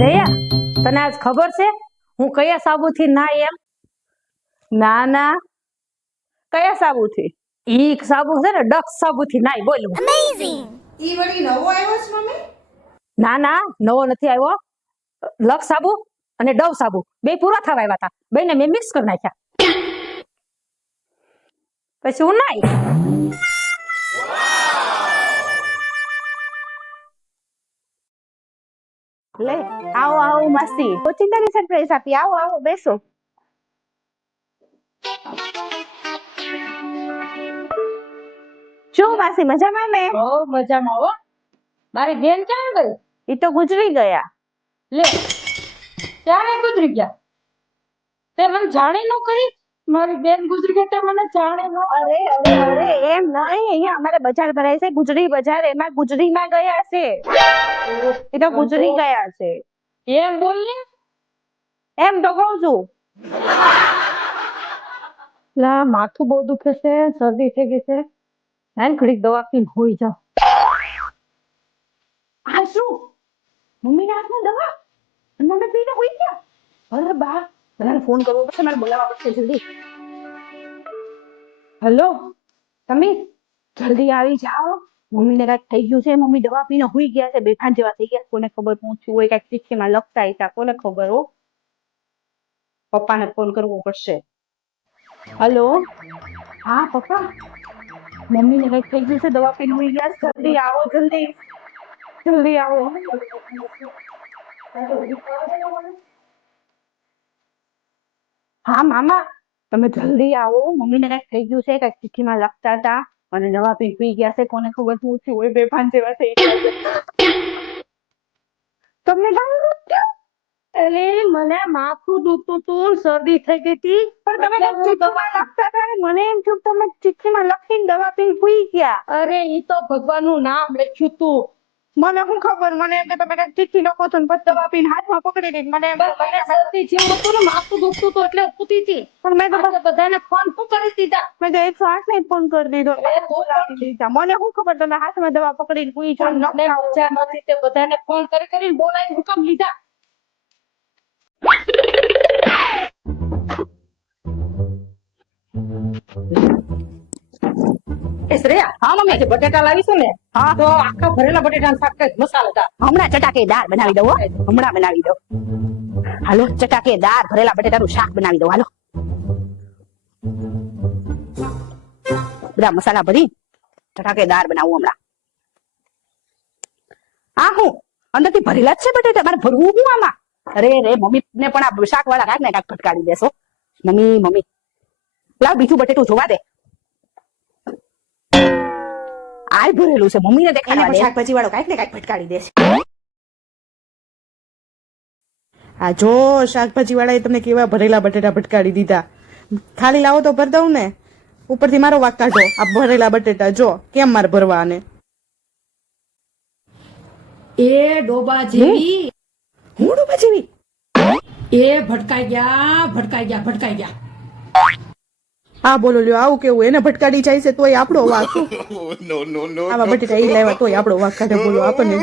રેયા, તને આજ ખબર છે હું કયા સાબુથી નાય એમ? ના ના, કયા સાબુથી? ઈ સાબુ છે ને ડક્સ સાબુથી નાય. બોલ. Amazing. ઈ વળી નવો આવ્યો છે મમ્મી? ના ના, નવો નથી આવ્યો. લક્સ સાબુ અને ડવ સાબુ બે પૂરા થવા આવ્યા હતા, બેને મેં મિક્સ કરી નાખ્યા. પછી હું નાય. લે આવો આવો માસી, ઓચિંતાની સરપ્રાઈઝ આપી. આવો આવો બેસો. શું માસી મજામાં ને? બહુ મજામાં હો. મારી બેન ક્યાં ગઈ? ઈ તો ગુજરી ગયા. લે, ક્યારે ગુજરી ગયા? તે મને જાણી ન કરી? મારી બેન ગુજરી ગઈ તે મને જાણે ન. અરે અરે અરે, એમ નહીં, અહીંયા અમારે બજાર ભરાય છે, ગુજરી બજાર, એમાં ગુજરીમાં ગયા છે. ઈ તો ગુજરી ગયા છે. એમ બોલ ને. એમ તો કહું છું. લા, માથું બહુ દુખે છે, શરદી થઈ ગઈ છે. હાલ ઘડીક દવા પીને હોઈ જાવ. આ શું? મમ્મીના હાથમાં દવા? અને મમ્મી પીને હોઈ ગયા? અરે બા, બધાને ફોન કરવો પડશે, મારે બોલાવવા પડશે જલ્દી. હેલો, તમે જલ્દી આવી જાઓ. મમ્મીને કાંઈક થઈ ગયું છે, મમ્મી દવા પીને હોઈ ગયા છે, બેભાન જેવા થઈ ગયા. કોને ખબર પૂછ્યું હોય, કાંઈક ચિઠ્ઠીમાં લખતા હતા, કોને ખબર હો. પપ્પાને ફોન કરવો પડશે. હેલો, હા પપ્પા, મમ્મીને કાંઈક થઈ ગયું છે, દવા પીને હોઈ ગયા છે, જલ્દી આવો, જલ્દી જલ્દી આવો. હા મામા, તમે જલ્દી આવો. મમ્મીને કાંઈક થઈ ગયું છે, કાંઈક ચિઠ્ઠીમાં લખતા હતા અને દવા પી પી ગયા છે, કોને ખબર શું થયું હોય, બેભાન જેવા થઈ ગયા છે. તમને કાંઈ નથી થયું? અરે મને માથું દુખતું હતું, શરદી થઈ ગઈ હતી. પણ તમે કાંઈક ચિઠ્ઠીમાં લખતા હતા ને મને એમ થયું કે તમે ચિઠ્ઠીમાં લખીને દવા પીને સૂઈ ગયા. અરે ઈ તો ભગવાનનું નામ લખ્યું તું. મને શું ખબર, મને એમ કે તમે કાંઈક ચિઠ્ઠી લખો છો ને પછી દવા પીને હાથમાં પકડી લીધી. મને એમ પણ મને શરદી જેવું હતું ને, માથું દુખતું હતું એટલે ઊતી હતી. પણ મેં તો એટલે બધાને ફોન કરી દીધા. મેં તો 108 ને ફોન કરી દીધો. અરે તું પણ દીધા. મને શું ખબર તમે હાથમાં દવા પકડીને સૂઈ છો ને મને મજા નથી તે બધાને ફોન કરીને બોલાવીને હુકમ લીધા. એ શ્રેયા, હા મમ્મી. આજે બટેટા લાવીશું ને, હા. તો આખા ભરેલા બટેટાનું શાક કરી મસાલેદાર. હમણાં ચટાકેદાર બનાવી દઉં હો. હમણાં બનાવી દઉં. હાલો, ચટાકેદાર ભરેલા બટેટાનું શાક બનાવી દઉં. હાલો, બધા મસાલા ભરી ચટાકેદાર બનાવું હમણાં. આ હું અંદરથી ભરેલા જ છે બટેટા, મારે ભરવું હું આમાં? અરે રે, મમ્મી ને પણ આ શાક વાળા કાંઈક ને કાંઈક ફટકારી દેશો. મમ્મી મમ્મી, લાવ બીજું બટેટું જોવા દે. આય ભરેલું છે, મમ્મીને દેખાડવા દે. શાકભાજી વાળો કાંઈક ને કાંઈક ફટકારી દેશે. આ જો શાકભાજી વાળાએ તમને કેવા ભરેલા બટેટા ભટકાડી દીધા. ખાલી લાવો તો ભર દઉં ને, ઉપરથી મારો વાક કાઢો. આ ભરેલા બટેટા જો કેમ મારે ભરવા. આને એ ડોબા જેવી, હું ડૂબા જેવી? એ ભટકાઈ ગયા. હા બોલો લ્યો, આવું કેવું? એને ભટકાડી જાય છે તોય આપણો વાક. આવા બટેટા એ લાવ્યા તોય આપણો વાક કાઢે. બોલો આપણને